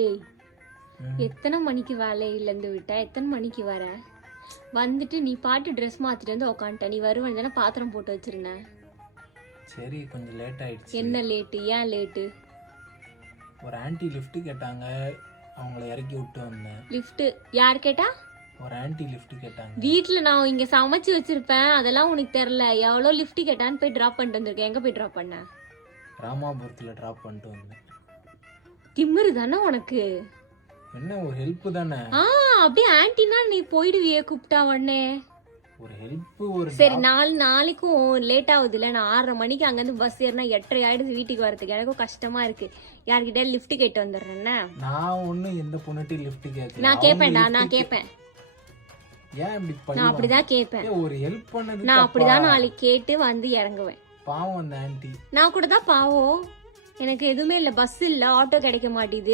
ஏய், எத்தனை மணிக்கு வேலையிலேருந்து விட்ட? எத்தனை மணிக்கு வர? வந்துட்டு நீ பாட்டு ட்ரெஸ் மாத்திட்டு வந்து உக்காண்ட்ட. நீ வருவன் தானே பாத்திரம் போட்டு வச்சிருந்தேன். சரி, கொஞ்சம் லேட் ஆயிடுச்சு. என்ன லேட்டு? ஏன் லேட்டு? ஒரு ஆன்ட்டி லிஃப்ட் கேட்டாங்க, அவங்கள இறக்கி விட்டு வந்தேன். லிஃப்ட் யார் கேட்டா? ஒரு ஆன்ட்டி லிஃப்ட் கேட்டாங்க. வீட்டுல நான் இங்க சமைச்சு வச்சிருப்பேன், அதெல்லாம் உனக்கு தெரியல. எவ்வளோ லிஃப்ட் கேட்டான்னு போய் டிராப் பண்ணிட்டு வந்திருக்கேன். எங்க போய் டிராப் பண்ண? ராமாபுரத்தில் ட்ராப் பண்ணிட்டு வந்தேன். திமிரு தானே உனக்கு? என்ன ஒரு ஹெல்ப் தானே? அப்படியே ஆன்ட்டினா நீ போயிடுவியே கூப்பிட்டா உடனே. ஒரு ஹெல்ப். ஒரு சரி, நாளைக்கும் லேட் ஆகுது இல்ல? நான் 6:30 மணிக்கு அங்கிருந்து பஸ் ஏறினா 8:30 ஆயிடுது வீட்டுக்கு வரதுக்கு. எனக்கும் கஷ்டமா இருக்கு. யார்கிட்ட லிஃப்ட் கேட்டு வந்துடுறேன்னா? நான் ஒன்னும் எந்த பொண்ணுகிட்டையும் லிஃப்ட் கேட்கல. நான் கேட்பேன்டா, நான் கேட்பேன். ஏன் இப்படி பண்ணி? நான் அப்படிதான் கேட்பேன். ஒரு ஹெல்ப் பண்ணது நான் அப்படிதான் நாளைக்கு கேட்டு வந்து இறங்குவேன். பாவம் அந்த ஆன்ட்டி. நான் கூட தான் பாவம். எனக்கு எதுவுமே இல்லை, பஸ் இல்லை, ஆட்டோ கிடைக்க மாட்டேது.